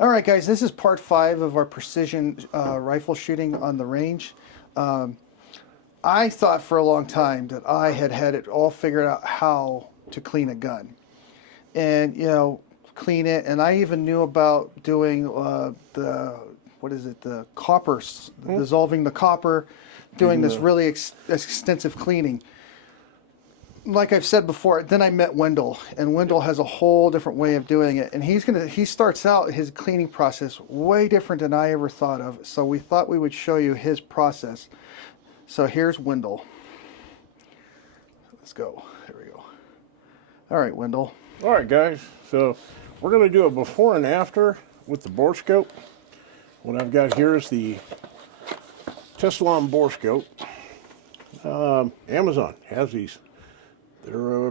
All right, guys, this is part 5 of our precision rifle shooting on the range. I thought for a long time that I had it all figured out how to clean a gun. And, clean it. And I even knew about doing the copper, dissolving the copper, doing this really extensive cleaning. Like I've said before, then I met Wendell, and Wendell has a whole different way of doing it. And he starts out his cleaning process way different than I ever thought of. So we thought we would show you his process. So here's Wendell. Let's go. There we go. All right, Wendell. All right, guys. So we're going to do a before and after with the bore scope. What I've got here is the Tesla bore scope. Amazon has these. They're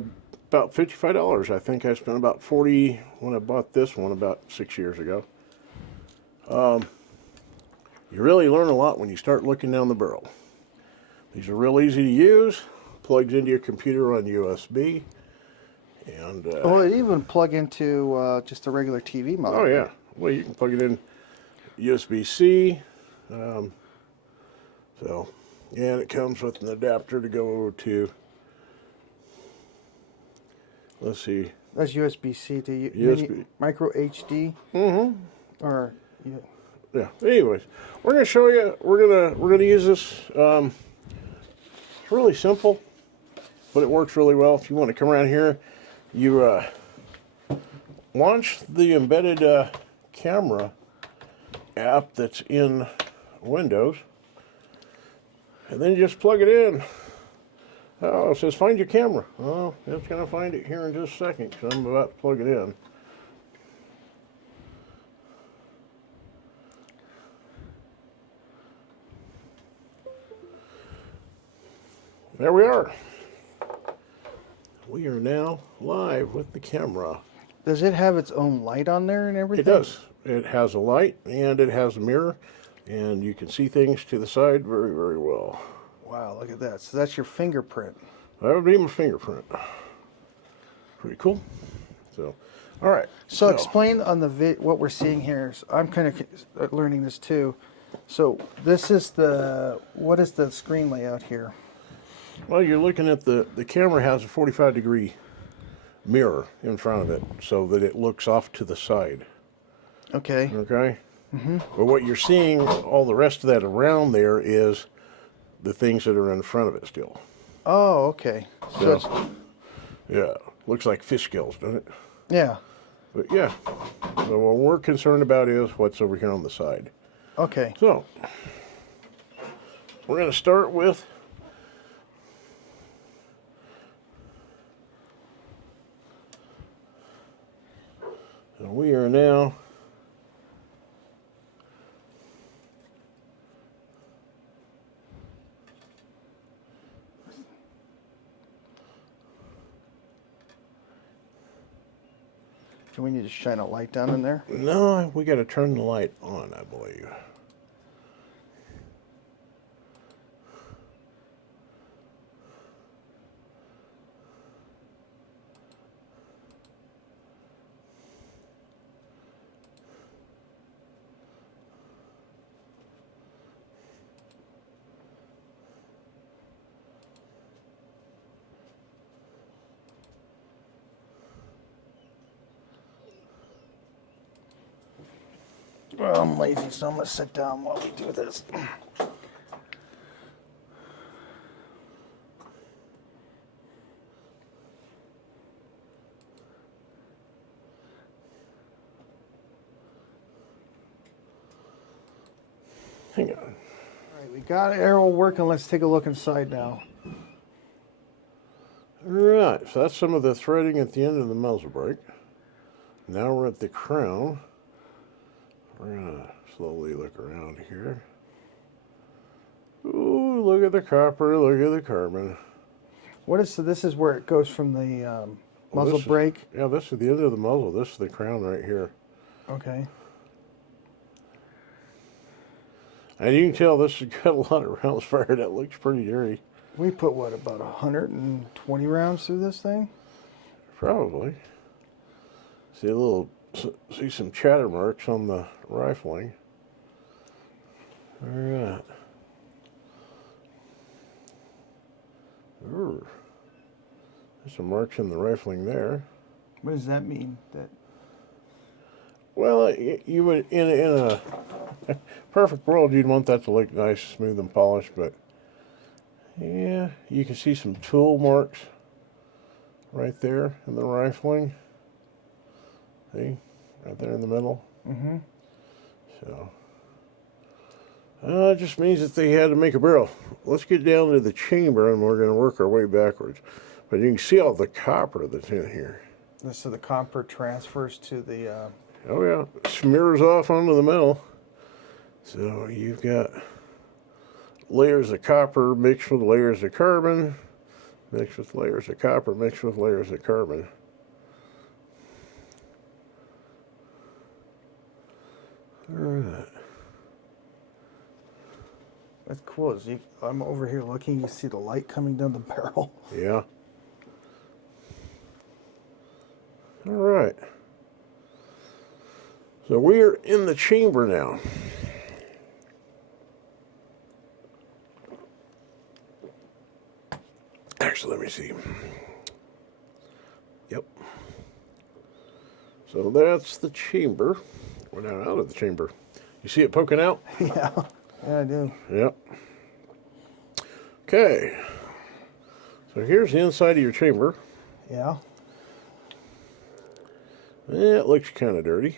about $55. I think I spent about $40 when I bought this one about 6 years ago. You really learn a lot when you start looking down the barrel. These are real easy to use. Plugs into your computer on USB. And oh, it even plug into just a regular TV model. Oh yeah. Well, you can plug it in USB-C. And it comes with an adapter to go to. Let's see. That's USB-C to USB. micro HD. Mm-hmm. Or yeah. Anyways, we're gonna show you. We're gonna use this. It's really simple, but it works really well. If you want to come around here, you launch the embedded camera app that's in Windows, and then you just plug it in. Oh, it says find your camera. Oh, it's going to find it here in just a second because I'm about to plug it in. There we are. We are now live with the camera. Does it have its own light on there and everything? It does. It has a light and it has a mirror, and you can see things to the side very, very well. Wow, look at that. So that's your fingerprint. That would be my fingerprint. Pretty cool. So, all right. So explain on the what we're seeing here. So I'm kind of learning this too. So this is what is the screen layout here? Well, you're looking at the camera has a 45-degree mirror in front of it so that it looks off to the side. Okay. Okay? Mm-hmm. But what you're seeing, all the rest of that around there is the things that are in front of it still. Oh, okay. So yeah, looks like fish scales, doesn't it? Yeah. But yeah, so what we're concerned about is what's over here on the side. Okay. So we're going to start with we are now Do we need to shine a light down in there? No, we got to turn the light on, I believe. Well, I'm lazy, so I'm going to sit down while we do this. Hang on. All right, we got arrow working. Let's take a look inside now. All right, so that's some of the threading at the end of the muzzle brake. Now we're at the crown. We're going to slowly look around here. Ooh, look at the copper, look at the carbon. So this is where it goes from the muzzle brake? Yeah, this is the end of the muzzle. This is the crown right here. Okay. And you can tell this has got a lot of rounds fired. That looks pretty dirty. We put, what, about 120 rounds through this thing? Probably. See a little see some chatter marks on the rifling. All right. Ooh. There's some marks in the rifling there. What does that mean? That Well, you would in a perfect world, you'd want that to look nice, smooth, and polished. But yeah, you can see some tool marks right there in the rifling. See, right there in the middle. Mm-hmm. So it just means that they had to make a barrel. Let's get down to the chamber, and we're going to work our way backwards. But you can see all the copper that's in here. So the copper transfers to the. Oh yeah, smears off onto the metal. So you've got layers of copper mixed with layers of carbon, mixed with layers of copper, mixed with layers of carbon. All right. That's cool. I'm over here looking. You see the light coming down the barrel. Yeah. All right. So we're in the chamber now. Actually, let me see. Yep. So that's the chamber. We're now out of the chamber. You see it poking out? Yeah. Yeah, I do. Yep. Okay. So here's the inside of your chamber. Yeah. It looks kind of dirty.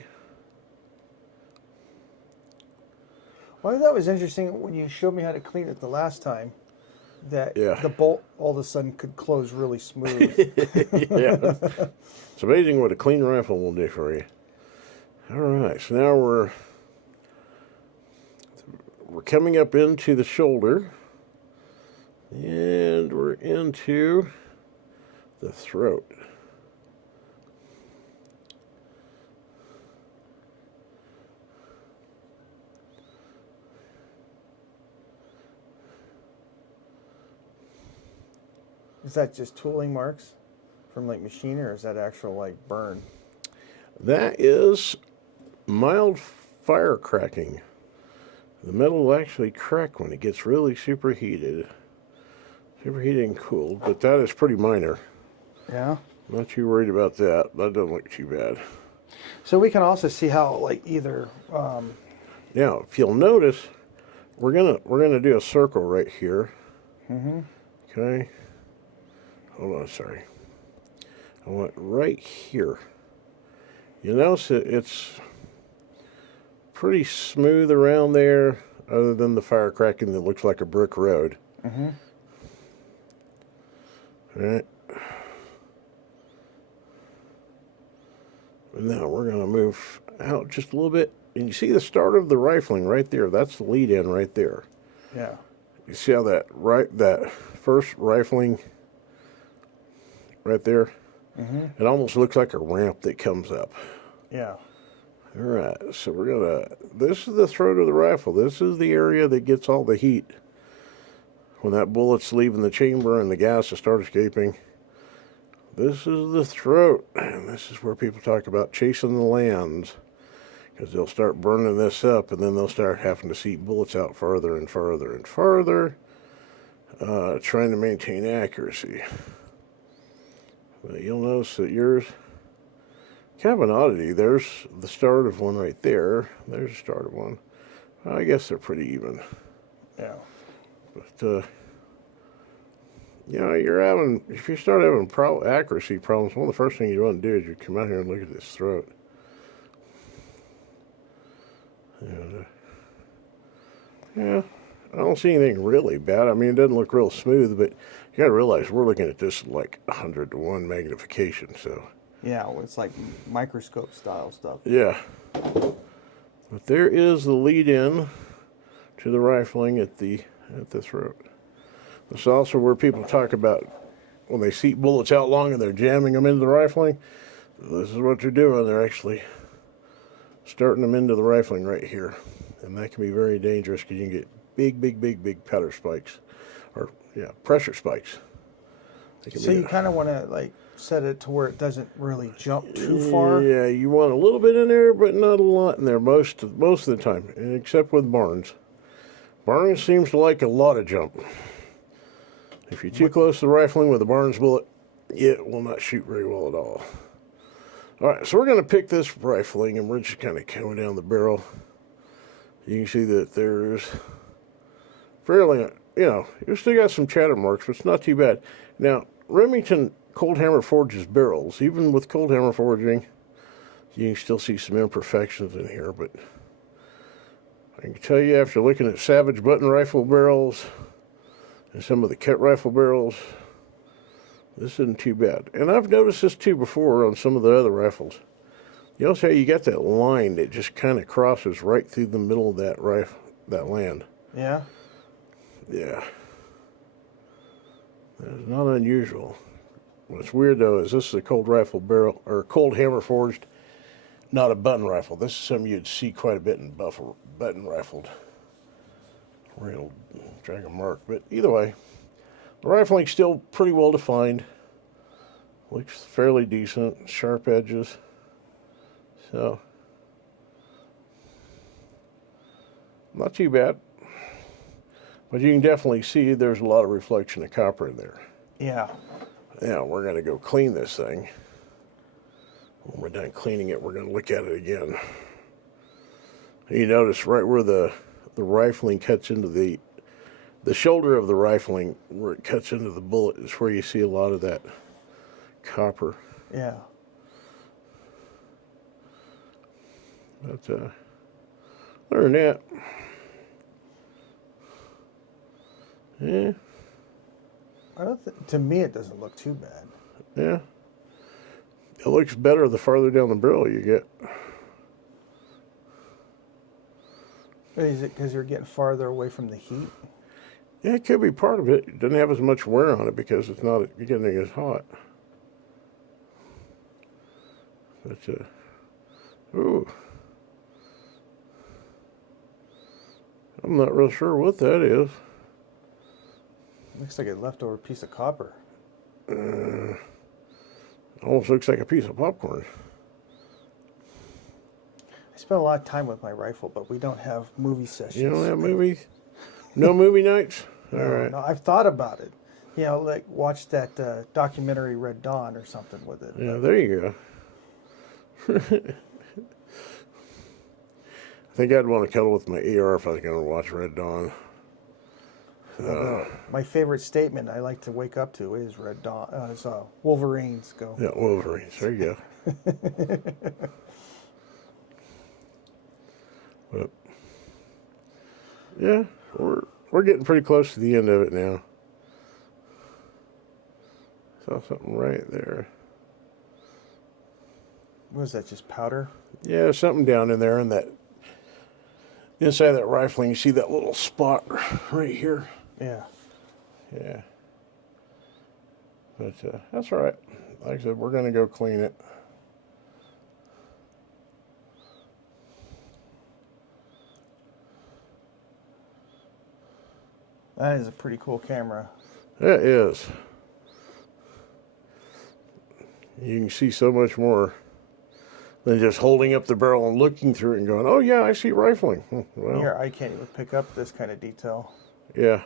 Well, that was interesting when you showed me how to clean it the last time. That Yeah. the bolt all of a sudden could close really smooth. Yeah. It's amazing what a clean rifle will do for you. All right, so now we're coming up into the shoulder, and we're into the throat. Is that just tooling marks from like machine, or is that actual like burn? That is mild fire cracking. The metal will actually crack when it gets really superheated and cooled, but that is pretty minor. Yeah. Not too worried about that. That doesn't look too bad. So we can also see how like either. Now, if you'll notice, we're gonna do a circle right here. Mm-hmm. Okay. Hold on, sorry. I want right here. You notice it's pretty smooth around there, other than the fire cracking that looks like a brick road. Mm-hmm. All right. And now we're going to move out just a little bit. And you see the start of the rifling right there. That's the lead in right there. Yeah. You see how that first rifling right there? Mm-hmm. It almost looks like a ramp that comes up. Yeah. All right, so this is the throat of the rifle. This is the area that gets all the heat. When that bullet's leaving the chamber and the gas will start escaping. This is the throat. And this is where people talk about chasing the lands. Because they'll start burning this up, and then they'll start having to seep bullets out farther and farther and farther, trying to maintain accuracy. But you'll notice that yours, kind of an oddity. There's the start of one right there. There's the start of one. I guess they're pretty even. Yeah. But, if you start having accuracy problems, one of the first things you want to do is you come out here and look at this throat. And, yeah, I don't see anything really bad. I mean, it doesn't look real smooth, but you got to realize we're looking at this like 100-to-1 magnification, so. Yeah, well, it's like microscope style stuff. Yeah. But there is the lead in to the rifling at the throat. This is also where people talk about when they seat bullets out long and they're jamming them into the rifling. This is what they're doing. They're actually starting them into the rifling right here. And that can be very dangerous because you can get big powder spikes. Or, yeah, pressure spikes. So you kind of want to like set it to where it doesn't really jump too far. Yeah, you want a little bit in there, but not a lot in there most of the time, except with Barnes. Barnes seems to like a lot of jump. If you're too close to the rifling with a Barnes bullet, it will not shoot very well at all. All right, so we're going to pick this rifling, and we're just kind of coming down the barrel. You can see that there's fairly, you still got some chatter marks, but it's not too bad. Now, Remington cold hammer forges barrels. Even with cold hammer forging, you can still see some imperfections in here, but I can tell you after looking at Savage button rifle barrels and some of the cut rifle barrels, this isn't too bad. And I've noticed this too before on some of the other rifles. You also you got that line that just kind of crosses right through the middle of that that land. Yeah. Yeah. That's not unusual. What's weird though is this is a cold rifle barrel or cold hammer forged, not a button rifle. This is something you'd see quite a bit in button rifled. Where it'll drag a mark. But either way, the rifling's still pretty well defined. Looks fairly decent, sharp edges. So, not too bad. But you can definitely see there's a lot of reflection of copper in there. Yeah. Now, we're going to go clean this thing. When we're done cleaning it, we're going to look at it again. You notice right where the rifling cuts into the shoulder of the rifling, where it cuts into the bullet, is where you see a lot of that copper. Yeah. But other than that, yeah. To me, it doesn't look too bad. Yeah. It looks better the farther down the barrel you get. Is it because you're getting farther away from the heat? Yeah, it could be part of it. It doesn't have as much wear on it because it's not getting as hot. But, ooh. I'm not real sure what that is. Looks like a leftover piece of copper. Almost looks like a piece of popcorn. I spend a lot of time with my rifle, but we don't have movie sessions. You don't have movies? No movie nights? All right. No, I've thought about it. Like watch that documentary Red Dawn or something with it. Yeah, there you go. I think I'd want to cuddle with my AR if I was going to watch Red Dawn. My favorite statement I like to wake up to is Red Dawn. Wolverines go. Yeah, Wolverines. There you go. But yeah, we're getting pretty close to the end of it now. Saw something right there. What is that? Just powder? Yeah, something down in there, and that inside that rifling, you see that little spot right here. Yeah. Yeah. But that's all right. Like I said, we're going to go clean it. That is a pretty cool camera. That is. You can see so much more than just holding up the barrel and looking through it and going, oh yeah, I see rifling. Well, Here, I can't even pick up this kind of detail. yeah.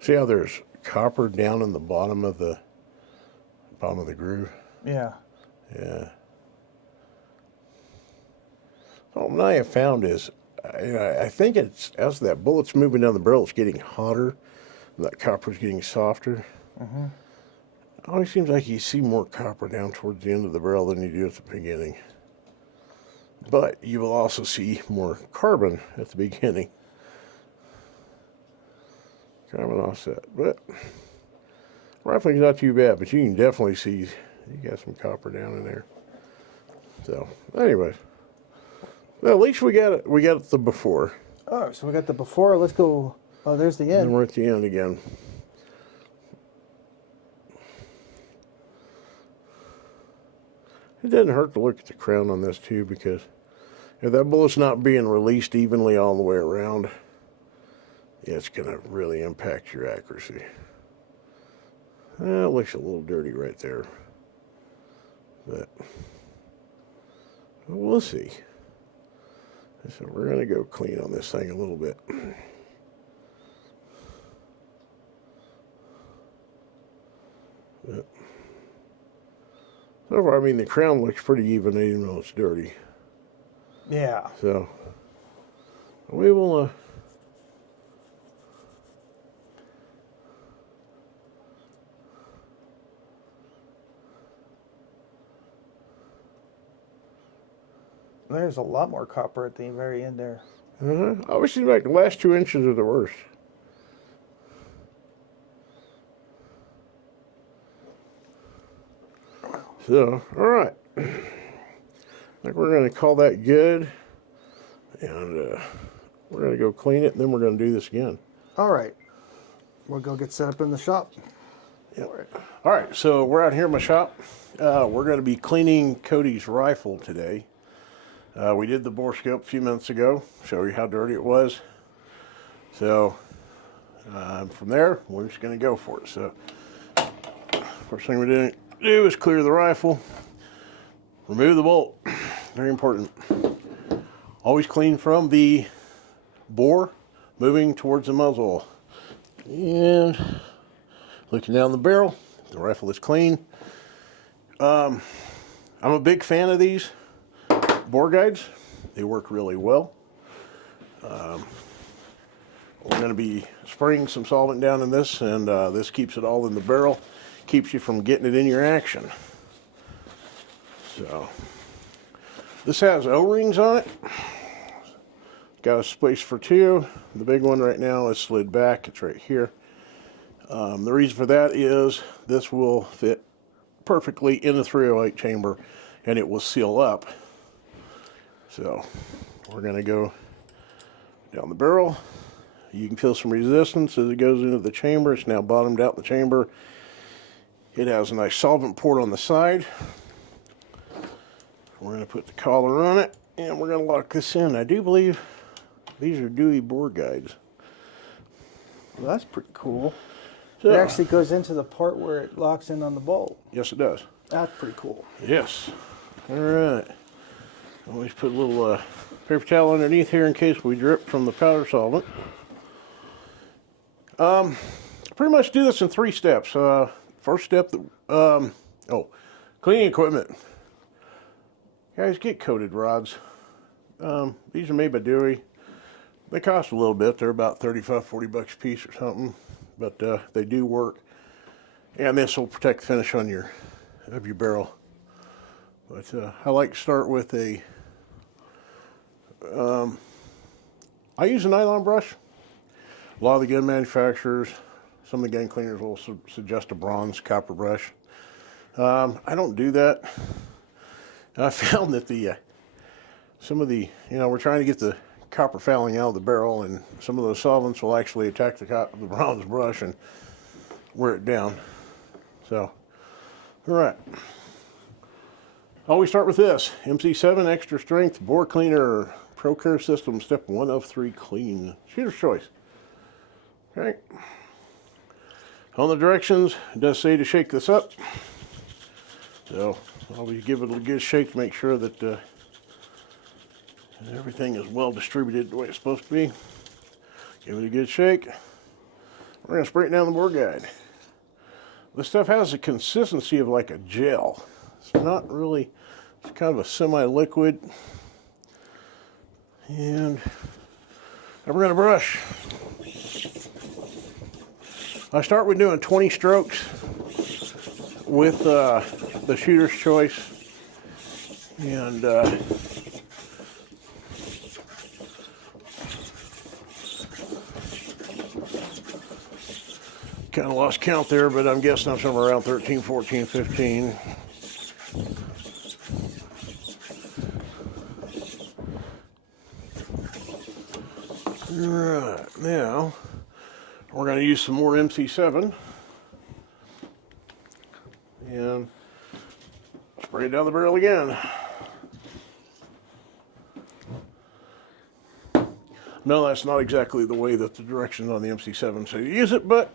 See how there's copper down in the bottom of the groove? Yeah. Yeah. What I have found is, I think it's as that bullet's moving down the barrel, it's getting hotter, and that copper's getting softer. Mm-hmm. It always seems like you see more copper down towards the end of the barrel than you do at the beginning. But you will also see more carbon at the beginning. Carbon offset. But rifling's not too bad, but you can definitely see you got some copper down in there. So, anyways. Well, at least we got the before. Oh, so we got the before. Let's go. Oh, there's the end. And we're at the end again. It doesn't hurt to look at the crown on this too, because If that bullet's not being released evenly all the way around, it's going to really impact your accuracy. It looks a little dirty right there, but we'll see. So we're going to go clean on this thing a little bit. But so far, I mean, the crown looks pretty even even though it's dirty. Yeah. So we will There's a lot more copper at the very end there. I always seem like the last 2 inches are the worst. So, all right. I think we're going to call that good. And we're going to go clean it, and then we're going to do this again. All right. We'll go get set up in the shop. Yep. All right, so we're out here in my shop. We're going to be cleaning Cody's rifle today. We did the bore scope a few minutes ago, show you how dirty it was. So from there, we're just going to go for it. So first thing we're going to do is clear the rifle, remove the bolt. Very important. Always clean from the bore, moving towards the muzzle. And looking down the barrel, the rifle is clean. I'm a big fan of these bore guides. They work really well. We're going to be spraying some solvent down in this, and this keeps it all in the barrel, keeps you from getting it in your action. So this has O-rings on it. Got a space for 2. The big one right now is slid back. It's right here. The reason for that is this will fit perfectly in the 308 chamber, and it will seal up. So we're going to go down the barrel. You can feel some resistance as it goes into the chamber. It's now bottomed out in the chamber. It has a nice solvent port on the side. We're going to put the collar on it, and we're going to lock this in. I do believe these are Dewey bore guides. Well, that's pretty cool. So, It actually goes into the part where it locks in on the bolt. yes, it does. That's pretty cool. Yes. All right. Always put a little paper towel underneath here in case we drip from the powder solvent. Pretty much do this in 3 steps. First step, cleaning equipment. Guys, get coated rods. These are made by Dewey. They cost a little bit. They're about 35, 40 bucks a piece or something, but they do work. And this will protect the finish on your barrel. But I like to start with I use a nylon brush. A lot of the gun manufacturers, some of the gun cleaners will suggest a bronze copper brush. I don't do that. I found that some of the, we're trying to get the copper fouling out of the barrel, and some of those solvents will actually attack the bronze brush and wear it down. So, all right. Always start with this, MC7 Extra Strength Bore Cleaner Pro Care System, step 1 of 3 clean. Shooter's choice. Okay. On the directions, it does say to shake this up. So, always give it a good shake to make sure that everything is well distributed the way it's supposed to be. Give it a good shake. We're going to spray it down the bore guide. This stuff has a consistency of like a gel. It's not really, it's kind of a semi-liquid. And we're going to brush. I start with doing 20 strokes with the shooter's choice. And kind of lost count there, but I'm guessing I'm somewhere around 13, 14, 15. All right, now we're going to use some more MC7 and spray it down the barrel again. No, that's not exactly the way that the directions on the MC7 say to use it, but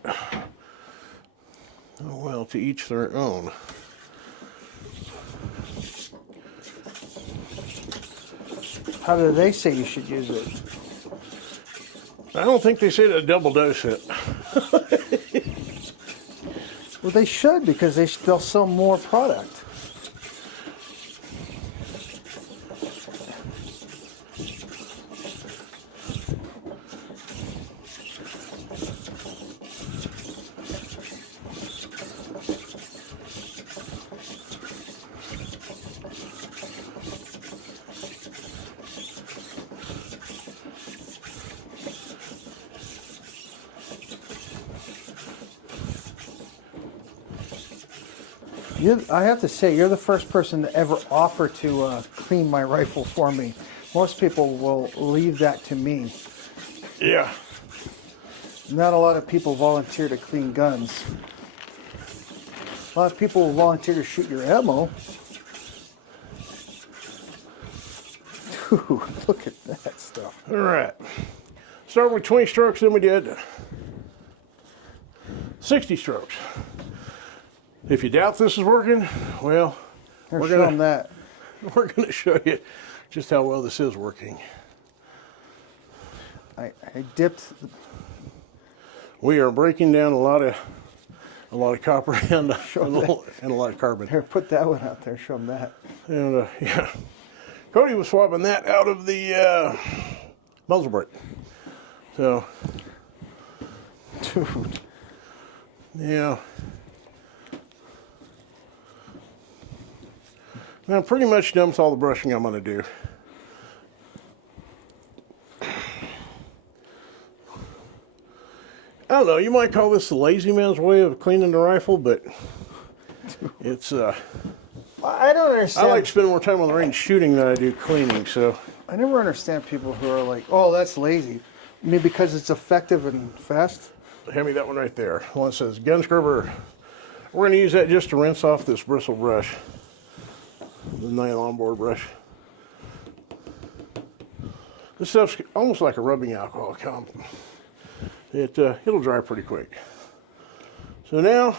oh well, to each their own. How do they say you should use it? I don't think they say to double dose it. Well, they should, because they'll sell more product. I have to say, you're the first person to ever offer to clean my rifle for me. Most people will leave that to me. Yeah. Not a lot of people volunteer to clean guns. A lot of people will volunteer to shoot your ammo. Dude, look at that stuff. All right. Start with 20 strokes, then we did 60 strokes. If you doubt this is working, well, we're gonna show you just how well this is working. I dipped. We are breaking down a lot of copper and a lot of carbon. Here, put that one out there. Show them that. And yeah, Cody was swapping that out of the muzzle brake. So, Dude. Yeah. Now, pretty much done with all the brushing I'm going to do. I don't know, you might call this the lazy man's way of cleaning the rifle, but it's, I don't understand. I like to spend more time on the range shooting than I do cleaning, so. I never understand people who are like, oh, that's lazy. I mean, because it's effective and fast? Hand me that one right there. The one that says gun scrubber. We're going to use that just to rinse off this bristle brush. The nylon board brush. This stuff's almost like a rubbing alcohol comp. It'll dry pretty quick. So now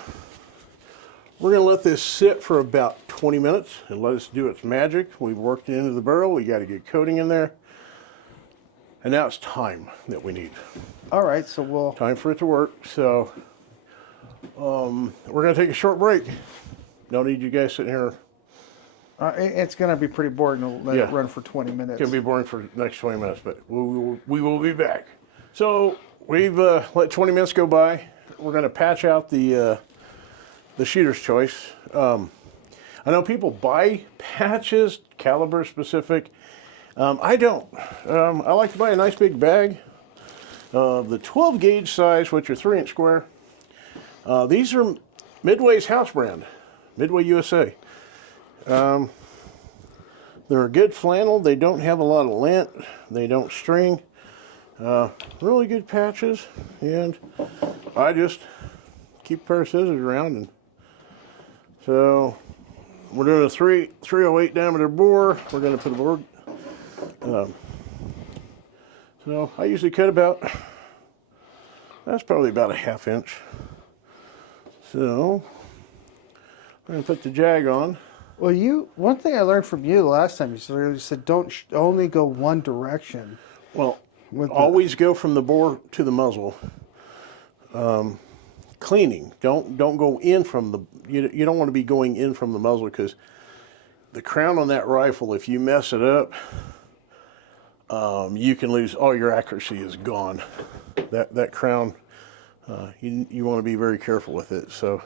we're going to let this sit for about 20 minutes and let it do its magic. We've worked it into the barrel. We got to get coating in there. And now it's time that we need. All right, so we'll... Time for it to work. So we're going to take a short break. Don't need you guys sitting here. It's going to be pretty boring to let it run for 20 minutes. It's going to be boring for the next 20 minutes, but we will be back. So we've let 20 minutes go by. We're going to patch out the shooter's choice. I know people buy patches, caliber specific. I don't. I like to buy a nice big bag. The 12 gauge size, which are 3-inch square. These are Midway's house brand, Midway USA. They're a good flannel. They don't have a lot of lint. They don't string. Really good patches. And I just keep a pair of scissors around. And so we're doing a 308 diameter bore. We're going to put a board. So I usually cut that's probably about a 1/2 inch. So we're going to put the jag on. Well, one thing I learned from you the last time, you said don't only go one direction. Well, always go from the bore to the muzzle. Cleaning, don't go in from the, you don't want to be going in from the muzzle, because the crown on that rifle, if you mess it up, you can lose, all your accuracy is gone. That crown, you want to be very careful with it. So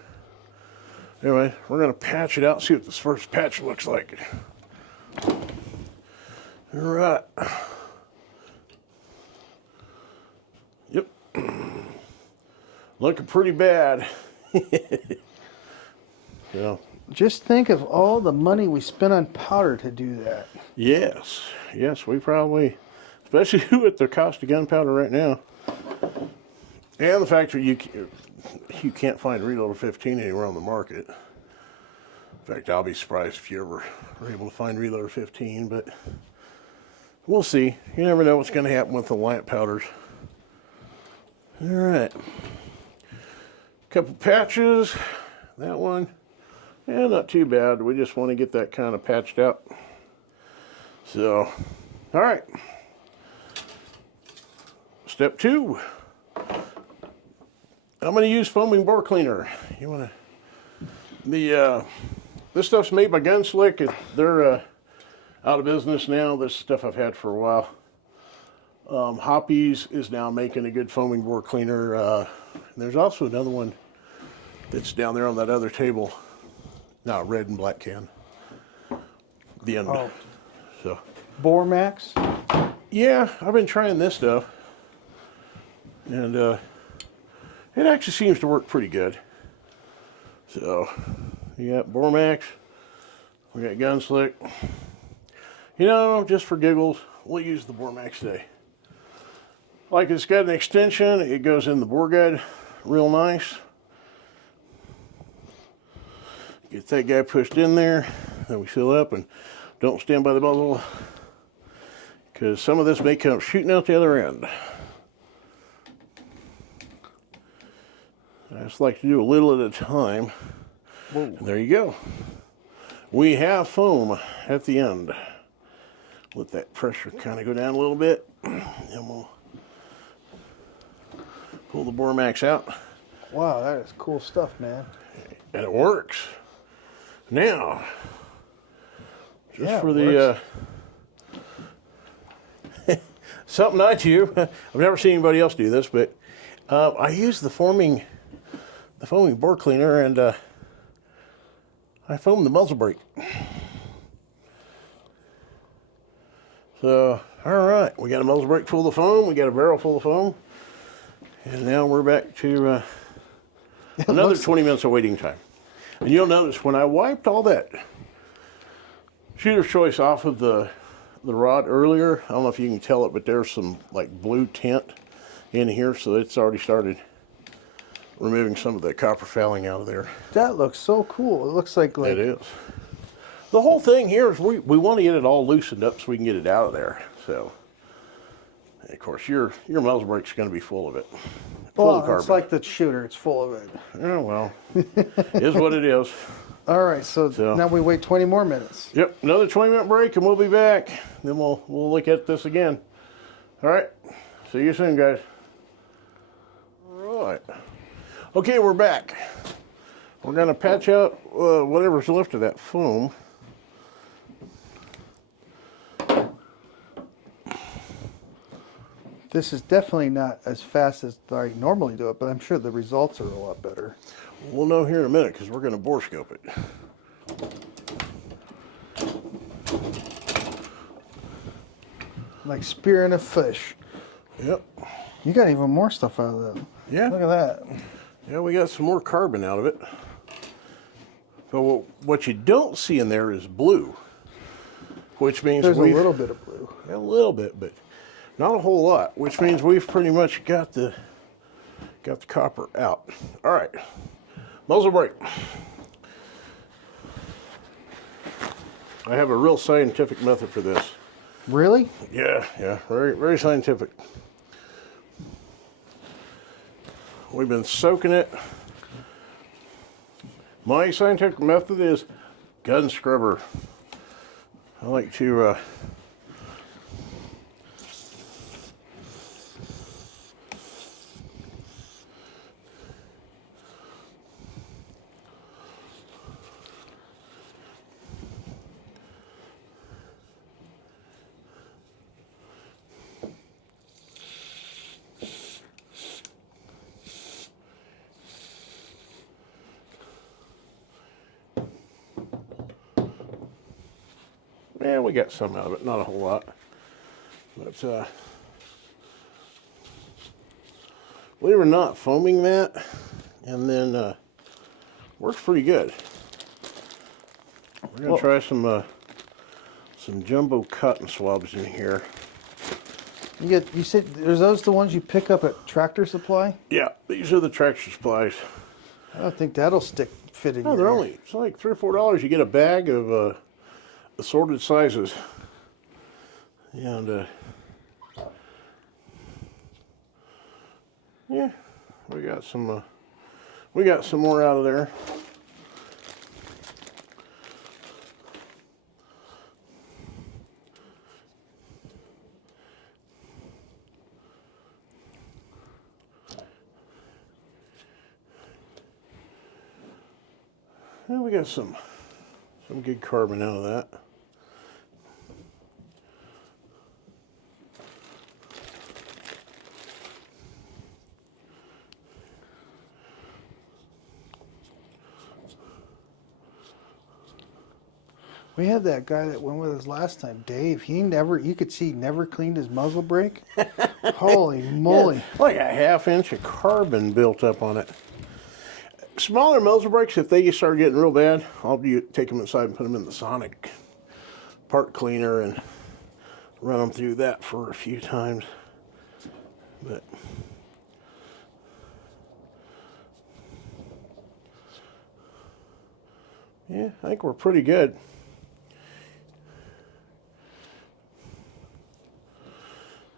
anyway, we're going to patch it out, see what this first patch looks like. All right. Yep. Looking pretty bad. Yeah. Just think of all the money we spent on powder to do that. Yes. Yes, we probably, especially with the cost of gunpowder right now. And the fact that you can't find Reloader 15 anywhere on the market. In fact, I'll be surprised if you ever are able to find Reloader 15, but we'll see. You never know what's going to happen with the lamp powders. All right. Couple patches. That one, yeah, not too bad. We just want to get that kind of patched out. So, all right. Step 2. I'm going to use foaming bore cleaner. You want to... this stuff's made by Gunslick. They're out of business now. This stuff I've had for a while. Hoppies is now making a good foaming bore cleaner. There's also another one that's down there on that other table. No, red and black can. The end. Oh. So. Bore Max? Yeah, I've been trying this stuff. And it actually seems to work pretty good. So, you got Bore Max. We got Gunslick. You know, just for giggles, we'll use the Bore Max today. Like, it's got an extension. It goes in the bore guide real nice. Get that guy pushed in there. Then we seal up and don't stand by the muzzle, because some of this may come shooting out the other end. I just like to do a little at a time. And there you go. We have foam at the end. Let that pressure kind of go down a little bit, and we'll pull the Bore Max out. Wow, that is cool stuff, man. And it works. Now, just Yeah, for the something I do. I've never seen anybody else do this, but I use the foaming bore cleaner, and I foam the muzzle brake. So, all right, we got a muzzle brake full of foam, we got a barrel full of foam, and now we're back to another 20 minutes of waiting time. And you'll notice when I wiped all that shooter's choice off of the rod earlier, I don't know if you can tell it, but there's some like blue tint in here, so it's already started removing some of the copper fouling out of there. That looks so cool. It looks like It is. The whole thing here is we want to get it all loosened up so we can get it out of there. So, and of course, your muzzle brake's going to be full of it. Full of carbon. It's like the shooter. It's full of it. Oh, well, is what it is. All right, so now we wait 20 more minutes. Yep, another 20-minute break, and we'll be back. Then we'll look at this again. All right, see you soon, guys. All right. Okay, we're back. We're going to patch out whatever's left of that foam. This is definitely not as fast as I normally do it, but I'm sure the results are a lot better. We'll know here in a minute because we're going to bore scope it. Like spearing a fish. Yep. You got even more stuff out of that. Yeah. Look at that. Yeah, we got some more carbon out of it. So what you don't see in there is blue, which means There's a little bit of blue. A little bit, but not a whole lot, which means we've pretty much got the copper out. All right, muzzle brake. I have a real scientific method for this. Really? Yeah, very, very scientific. We've been soaking it. My scientific method is gun scrubber. I like to yeah, we got some out of it, not a whole lot. But believe it or not, foaming that and then works pretty good. We're gonna try some jumbo cotton swabs in here. You said there's those the ones you pick up at Tractor Supply? Yeah, these are the Tractor Supplies. I don't think that'll fit in. No, they're only, it's like $3 or $4. You get a bag of assorted sizes. And yeah, we got some more out of there. And we got some good carbon out of that. We had that guy that went with us last time, Dave. You could see he never cleaned his muzzle brake. Holy moly. Yeah, like a ½ inch of carbon built up on it. Smaller muzzle brakes, if they start getting real bad, I'll take them inside and put them in the Sonic part cleaner and run them through that for a few times. But yeah, I think we're pretty good.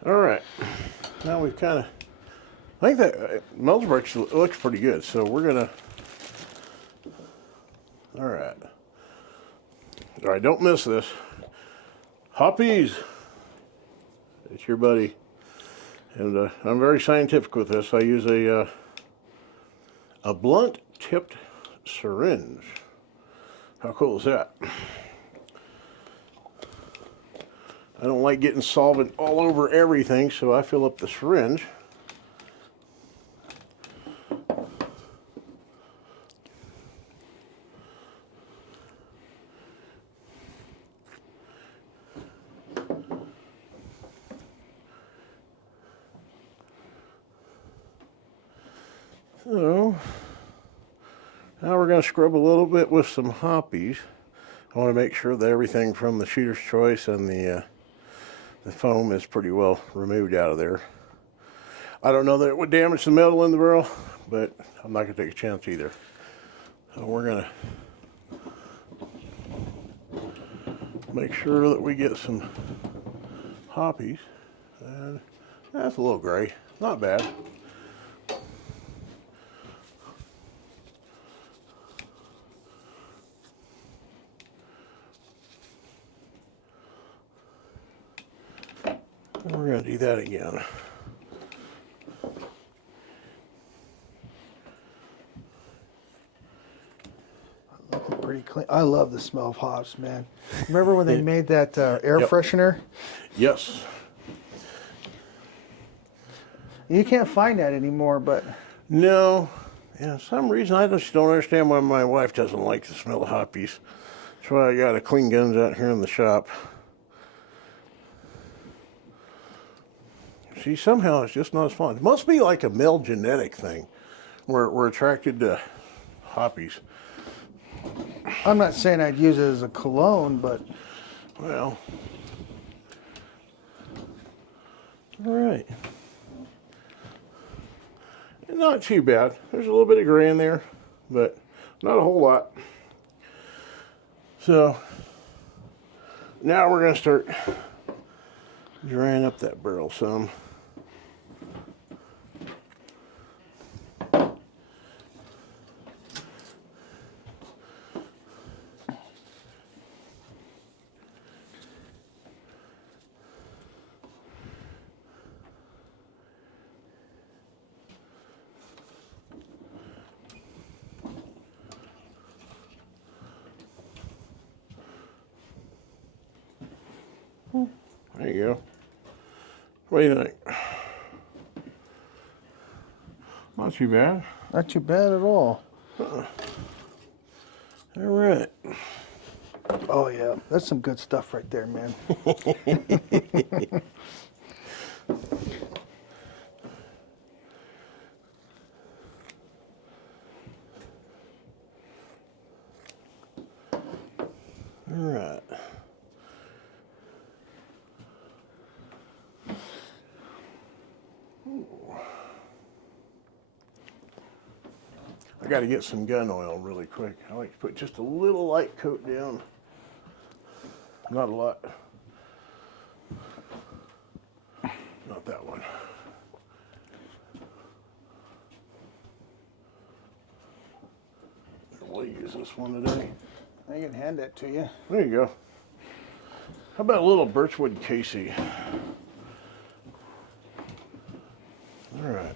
All right, now we've I think that muzzle brakes looks pretty good, so we're gonna, all right, don't miss this. Hoppies, it's your buddy, and I'm very scientific with this. I use a blunt tipped syringe. How cool is that? I don't like getting solvent all over everything, so I fill up the syringe. So now we're going to scrub a little bit with some hoppies. I want to make sure that everything from the shooter's choice and the foam is pretty well removed out of there. I don't know that it would damage the metal in the barrel, but I'm not going to take a chance either. So we're going to make sure that we get some hoppies. And that's a little gray, not bad. And we're going to do that again. Looking pretty clean. I love the smell of hops, man. Remember when they made that air freshener? Yes. You can't find that anymore, but No. Yeah, some reason I just don't understand why my wife doesn't like the smell of hoppies. That's why I got a clean guns out here in the shop. See, somehow it's just not as fun. It must be like a male genetic thing. We're attracted to hoppies. I'm not saying I'd use it as a cologne, but Well, all right. Not too bad. There's a little bit of gray in there, but not a whole lot. So now we're going to start drying up that barrel some. There you go. What do you think? Not too bad. not too bad at all. All right. Oh yeah, that's some good stuff right there, man. All right. I got to get some gun oil really quick. I like to put just a little light coat down. Not a lot. probably use this one today. I can hand it to you. There you go. How about a little birchwood Casey? All right.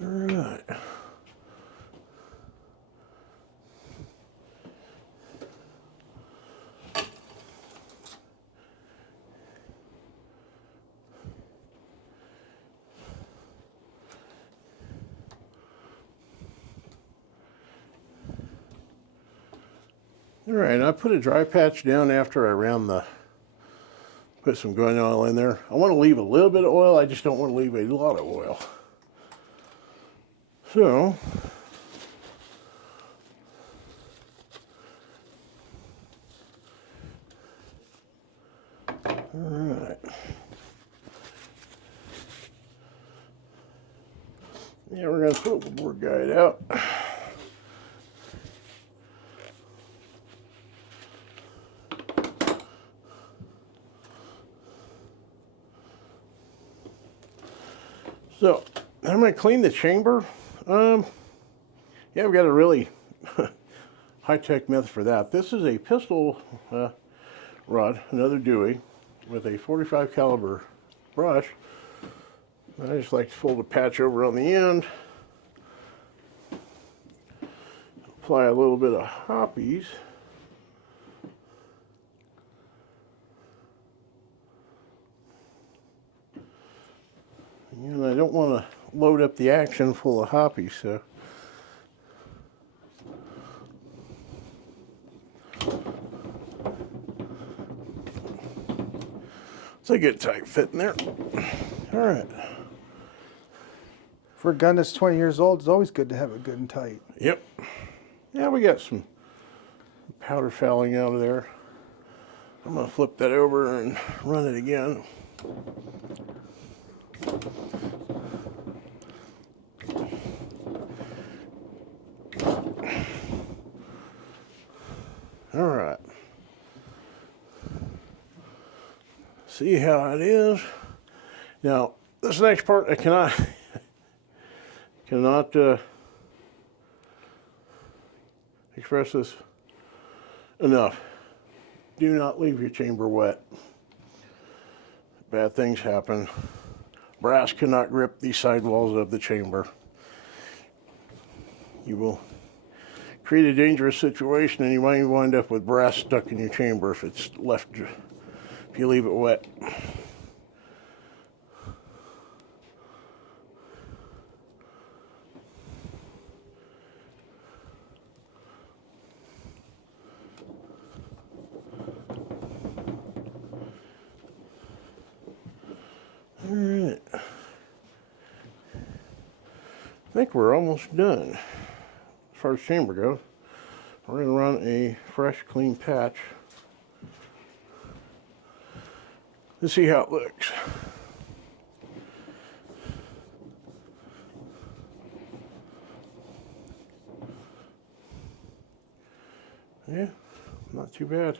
All right. All right, I put a dry patch down after I put some gun oil in there. I want to leave a little bit of oil, I just don't want to leave a lot of oil. So, all right. Yeah, we're going to put the board guide out. So, I'm going to clean the chamber. Yeah, I've got a really high-tech method for that. This is a pistol rod, another Dewey, with a 45 caliber brush. I just like to fold a patch over on the end. Apply a little bit of hoppies. And I don't want to load up the action full of hoppies, so. It's a good tight fit in there. All right. For a gun that's 20 years old, it's always good to have it good and tight. Yep. Yeah, we got some powder fouling out of there. I'm going to flip that over and run it again. All right. See how it is. Now, this next part I cannot express this enough. Do not leave your chamber wet. Bad things happen. Brass cannot grip the sidewalls of the chamber. You will create a dangerous situation, and you might wind up with brass stuck in your chamber if it's left, if you leave it wet. All right. I think we're almost done. As far as chamber goes, we're going to run a fresh, clean patch to see how it looks. Yeah, not too bad.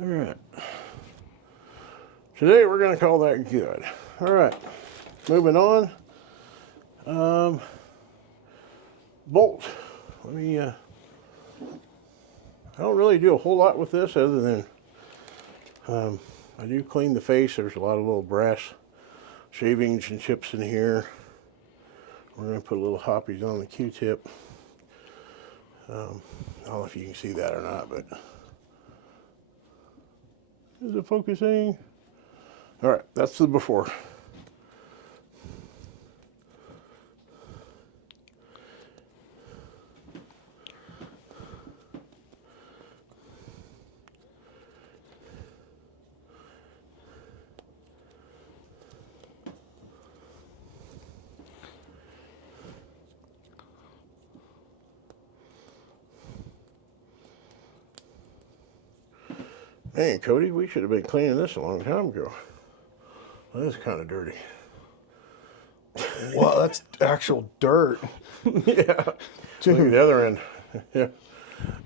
All right. Today we're going to call that good. All right. Moving on. Bolt. Let me. I don't really do a whole lot with this other than I do clean the face. There's a lot of little brass shavings and chips in here. We're going to put a little hoppies on the Q-tip. I don't know if you can see that or not, but. Is it focusing? All right, that's the before. Hey, Cody, we should have been cleaning this a long time ago. Well, that's kind of dirty. Well, that's actual dirt. Yeah. Dude, Look at the other end. Yeah.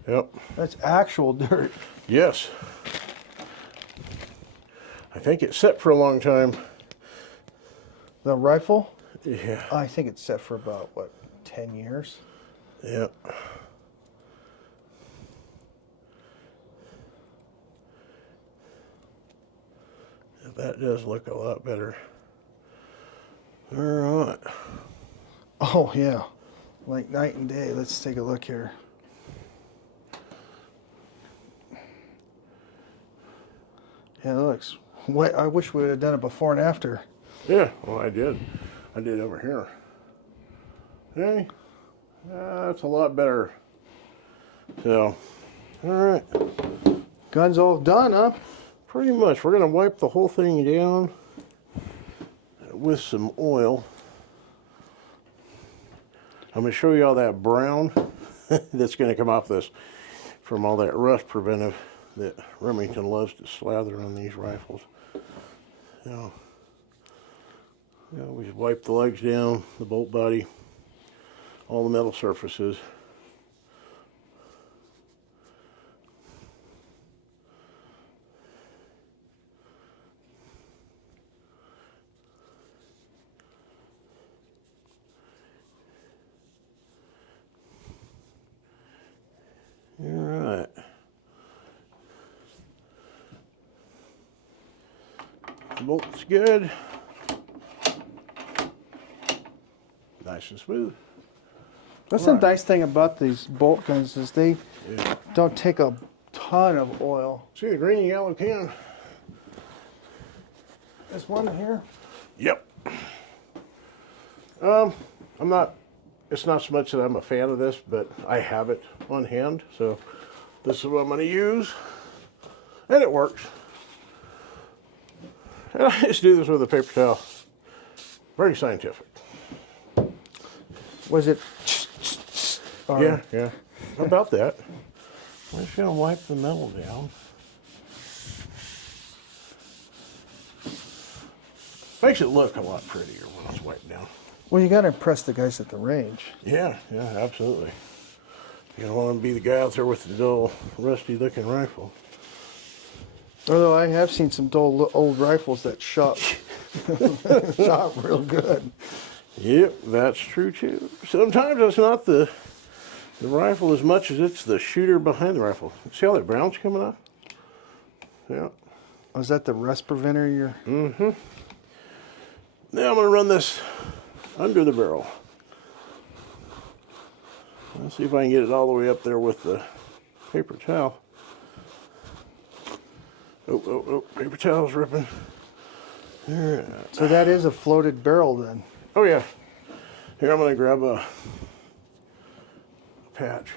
Yep. that's actual dirt. Yes. I think it's set for a long time. The rifle? Yeah. I think it's set for about, what, 10 years? Yep. That does look a lot better. All right. Oh, yeah. Like night and day. Let's take a look here. Yeah, it looks. Wait, I wish we would have done it before and after. Yeah, well, I did. I did over here. Hey, that's a lot better. So, all right. Gun's all done, huh? Pretty much. We're going to wipe the whole thing down with some oil. I'm going to show you all that brown that's going to come off this from all that rust preventive that Remington loves to slather on these rifles. So, we just wipe the legs down, the bolt body, all the metal surfaces. All right. The bolt's good. Nice and smooth. That's Right. the nice thing about these bolt guns is they Yeah. don't take a ton of oil. See the green and yellow can? This one here? Yep. I'm not, it's not so much that I'm a fan of this, but I have it on hand, so this is what I'm going to use, and it works. And I just do this with a paper towel. Very scientific. Was it? Or- Yeah, yeah. How about that? I'm just going to wipe the metal down. Makes it look a lot prettier when it's wiped down. Well, you got to impress the guys at the range. Yeah, yeah, absolutely. You don't want to be the guy out there with the dull, rusty-looking rifle. Although I have seen some dull old rifles that shot shot real good. Yep, that's true too. Sometimes it's not the rifle as much as it's the shooter behind the rifle. See how that brown's coming up? Yeah. Was that the rust preventer you're? Mm-hmm. Now I'm going to run this under the barrel. Let's see if I can get it all the way up there with the paper towel. Oh, paper towel's ripping. All right. So that is a floated barrel then. Oh yeah. Here, I'm going to grab a patch.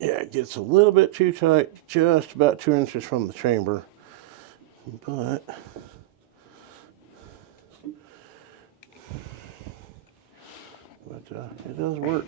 Yeah, it gets a little bit too tight, just about 2 inches from the chamber, but it does work.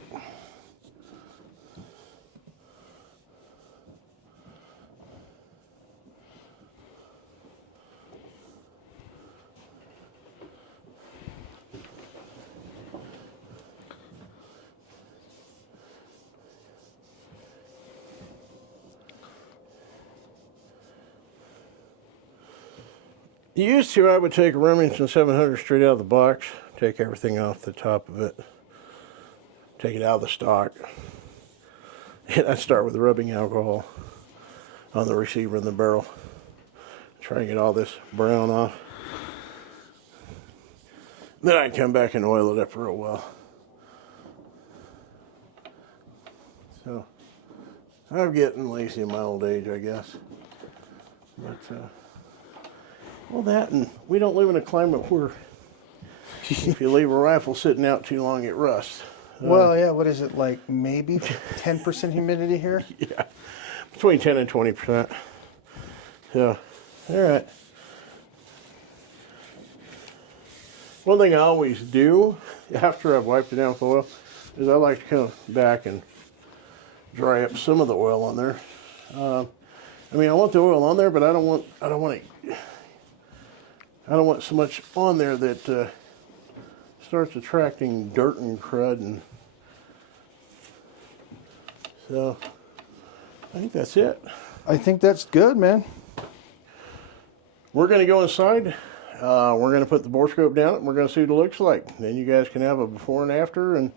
Used to, I would take a Remington 700 straight out of the box, take everything off the top of it, take it out of the stock, and I'd start with rubbing alcohol on the receiver and the barrel, try and get all this brown off. Then I'd come back and oil it up real well. So, I'm getting lazy in my old age, I guess. But, well, that, and we don't live in a climate where if you leave a rifle sitting out too long, it rusts. Well, yeah. What is it like? Maybe 10% humidity here. Yeah. between 10 and 20%. So, all right. One thing I always do after I've wiped it down with oil is I like to come back and dry up some of the oil on there. I mean, I want the oil on there, but I don't want so much on there that starts attracting dirt and crud, and so I think that's it. I think that's good, man. We're going to go inside. We're going to put the bore scope down, and we're going to see what it looks like. Then you guys can have a before and after, and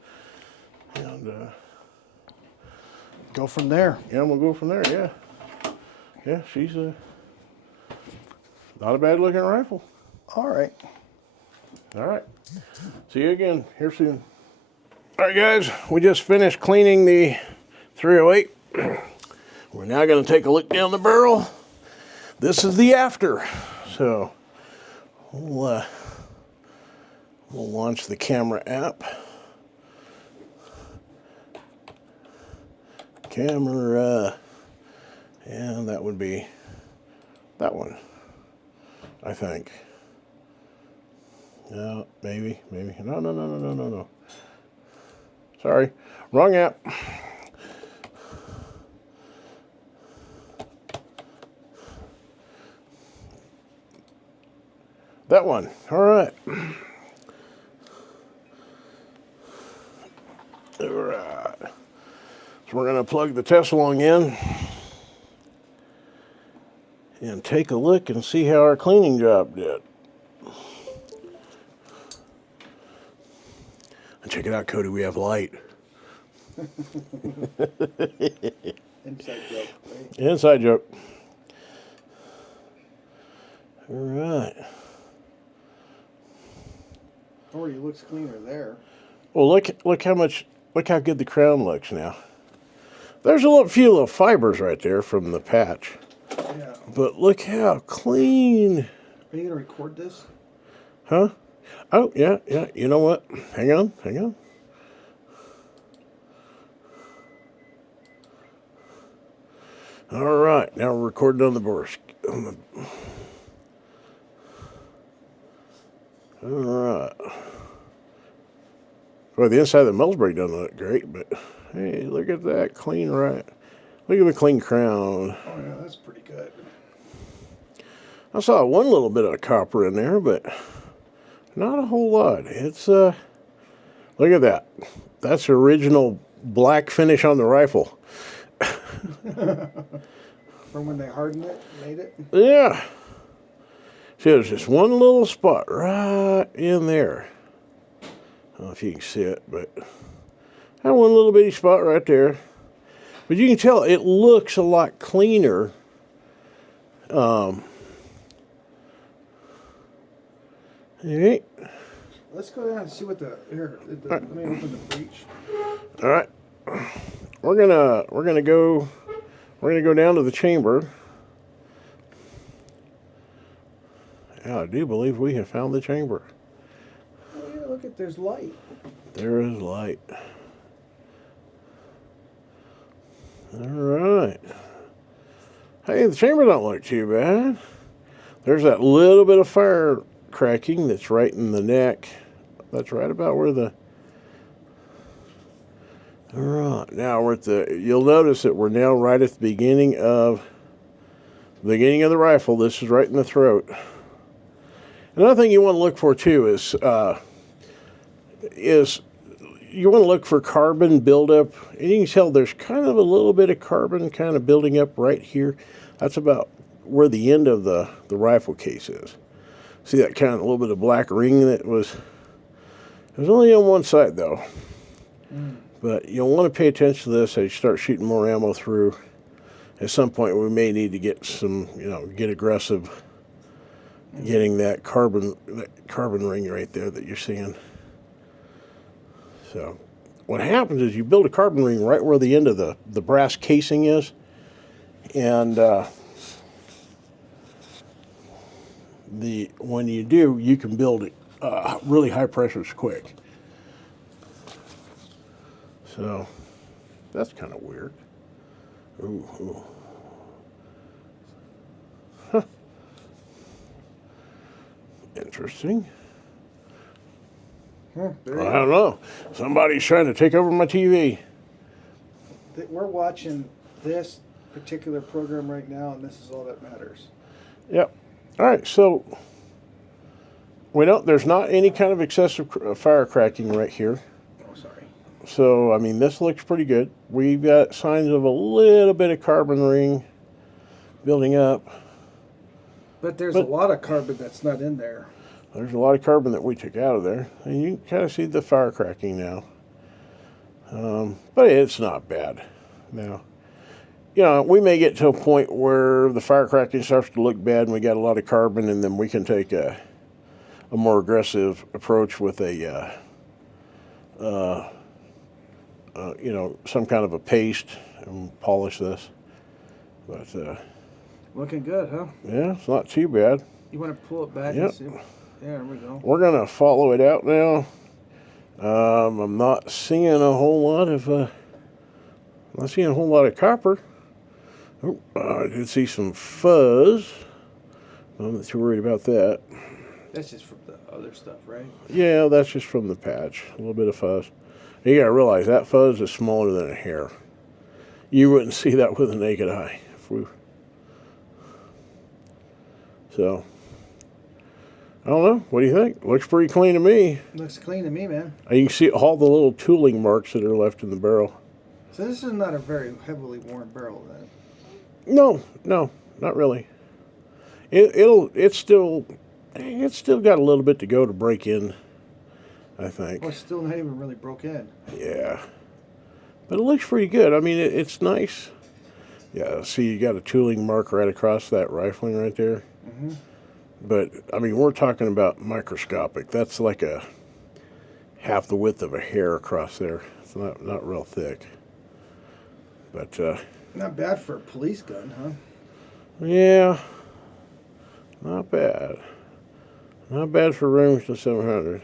Go from there. yeah, we'll go from there. Yeah, yeah, she's not a bad looking rifle. All right. All right, see you again here soon. All right, guys, we just finished cleaning the 308. We're now going to take a look down the barrel. This is the after, so we'll launch the camera app. Camera, and that would be that one, I think. No, maybe. No. Sorry, wrong app. That one. All right. All right. So we're going to plug the test along in and take a look and see how our cleaning job did. And check it out, Cody. We have light. Inside joke, right? Inside joke. All right. Oh, he looks cleaner there. Well, look how good the crown looks now. There's a few little fibers right there from the patch, Yeah. but look how clean. Are you gonna record this? Huh? Oh, yeah. You know what? Hang on. All right, now we're recording on the bore. All right. Well, the inside of the Millsbury doesn't look great, but hey, look at that clean right. Look at the clean crown. Oh yeah, that's pretty good. I saw one little bit of copper in there, but not a whole lot. It's look at that. That's the original black finish on the rifle. From when they hardened it, made it. Yeah. See, there's just one little spot right in there. I don't know if you can see it, but that one little bitty spot right there. But you can tell it looks a lot cleaner. All right. Let's go down and see what let me open the breech. All right. We're gonna go down to the chamber. Yeah, I do believe we have found the chamber. Oh yeah, look at there's light. There is light. All right. Hey, the chamber don't look too bad. There's that little bit of fire cracking that's right in the neck. That's right about where the... All right, now we're at the... You'll notice that we're now right at the beginning of the rifle. This is right in the throat. Another thing you want to look for too is you want to look for carbon buildup. And you can tell there's kind of a little bit of carbon kind of building up right here. That's about where the end of the rifle case is. See that kind of little bit of black ring that was... It was only on one side though. But you'll want to pay attention to this as you start shooting more ammo through. At some point we may need to get some, get aggressive getting that carbon ring right there that you're seeing. So what happens is you build a carbon ring right where the end of the brass casing is, and when you do, you can build it really high pressures quick. So that's kind of weird. Ooh. interesting. There you I go. don't know. Somebody's trying to take over my TV. We're watching this particular program right now, and this is all that matters. Yep. All right, so there's not any kind of excessive fire cracking right here. Oh, sorry. So, I mean, this looks pretty good. We've got signs of a little bit of carbon ring building up. But there's a lot of carbon that's not in there. There's a lot of carbon that we took out of there. And you can kind of see the fire cracking now. But it's not bad. Now, we may get to a point where the fire cracking starts to look bad and we got a lot of carbon, and then we can take a more aggressive approach with some kind of a paste and polish this. But Looking good, huh? yeah, it's not too bad. You want to pull it back Yep. and see? There we go. We're gonna follow it out now. I'm not seeing a whole lot of copper. Oh, I did see some fuzz. I'm not too worried about that. That's just from the other stuff, right? Yeah, that's just from the patch. A little bit of fuzz. You gotta realize that fuzz is smaller than a hair. You wouldn't see that with the naked eye. So, I don't know. What do you think? Looks pretty clean to me. Looks clean to me, man. You can see all the little tooling marks that are left in the barrel. So this is not a very heavily worn barrel, then. No, not really. It's still got a little bit to go to break in, I think. Well, it's still not even really broke in. Yeah, but it looks pretty good. I mean, it's nice. Yeah, see, you got a tooling mark right across that rifling right there. Mm-hmm. But I mean, we're talking about microscopic. That's like a half the width of a hair across there. It's not real thick. But Not bad for a police gun, huh? yeah, not bad. Not bad for Remington 700.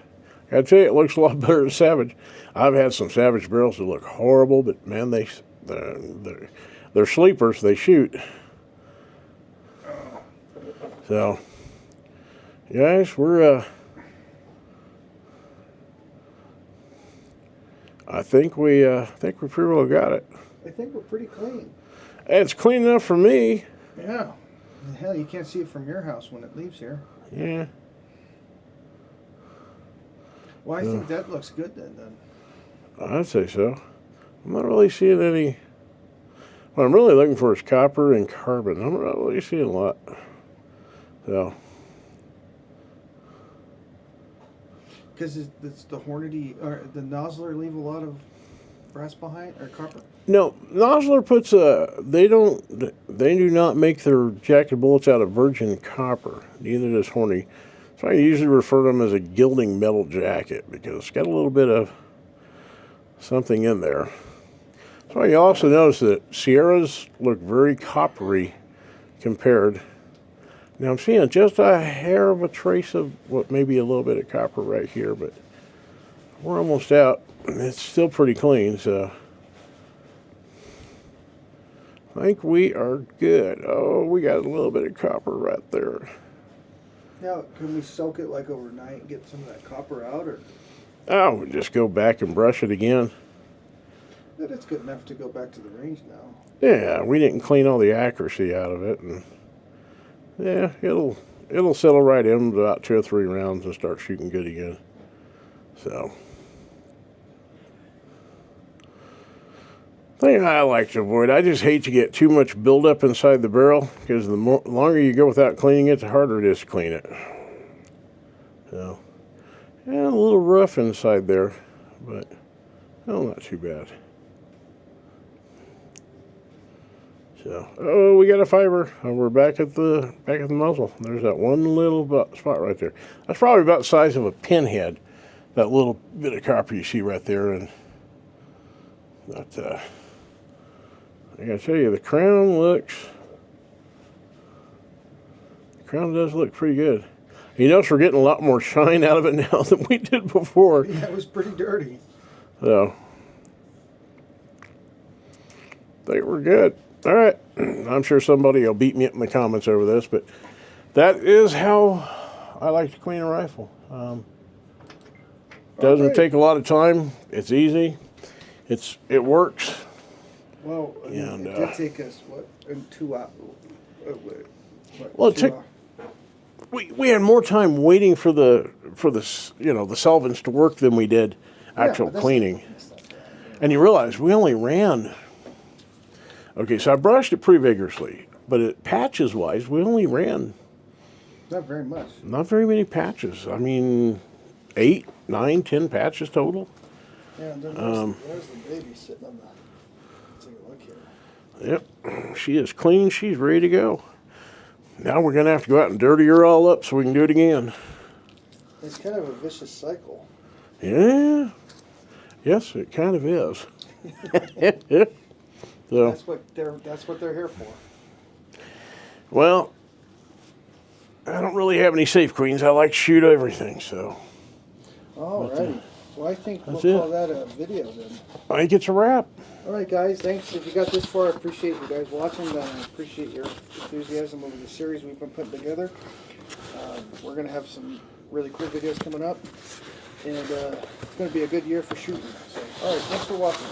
I tell you, it looks a lot better than Savage. I've had some Savage barrels that look horrible, but man, they're sleepers. They shoot. So, guys, I think we pretty well got it. I think we're pretty clean. It's clean enough for me. Yeah. And hell, you can't see it from your house when it leaves here. Yeah. Well, I think that looks good then. I'd say so. I'm not really seeing any. What I'm really looking for is copper and carbon. I'm not really seeing a lot. So. Because it's the Hornady, or the Nozzler leave a lot of brass behind, or copper? No, Nozzler puts they do not make their jacket bullets out of virgin copper. Neither does Hornady. So I usually refer to them as a gilding metal jacket because it's got a little bit of something in there. So you also notice that Sierras look very coppery compared. Now I'm seeing just a hair of a trace of what may be a little bit of copper right here, but we're almost out. It's still pretty clean, so I think we are good. Oh, we got a little bit of copper right there. Now, can we soak it like overnight and get some of that copper out, or? Oh, we'll just go back and brush it again. That it's good enough to go back to the range now. Yeah, we didn't clean all the accuracy out of it, and yeah, it'll settle right in about 2 or 3 rounds and start shooting good again. So, thing I like to avoid, I just hate to get too much buildup inside the barrel because the longer you go without cleaning it, the harder it is to clean it. So, yeah, a little rough inside there, but no, not too bad. So, oh, we got a fiber. We're back at the muzzle. There's that one little spot right there. That's probably about the size of a pinhead. That little bit of copper you see right there, and that. I gotta tell you, the crown does look pretty good. You notice we're getting a lot more shine out of it now than we did before. Yeah, it was pretty dirty. So, I think we're good. All right. I'm sure somebody will beat me up in the comments over this, but that is how I like to clean a rifle. Doesn't Okay. take a lot of time. It's easy. It works. Well, I mean, And, it did take us, what, in 2 hours? Well, it took- We had more time waiting for the the solvents to work than we did actual but that's- cleaning. And you realize we only ran. Okay, so I brushed it pretty vigorously, but patches wise, we only ran Not very much. not very many patches. I mean, 8, 9, 10 patches total. Yeah, and then there's the baby sitting on the. Take a look here. Yep, she is clean. She's ready to go. Now we're gonna have to go out and dirty her all up so we can do it again. It's kind of a vicious cycle. Yeah. Yes, it kind of is. So, That's what they're here for. well, I don't really have any safe queens. I like to shoot everything, so Alrighty. Well, I think we'll that's it. call that a video then. I think it's a wrap. All right, guys. Thanks. If you got this far, I appreciate you guys watching. I appreciate your enthusiasm over the series we've been putting together. We're going to have some really cool videos coming up. And it's going to be a good year for shooting. So, all right. Thanks for watching.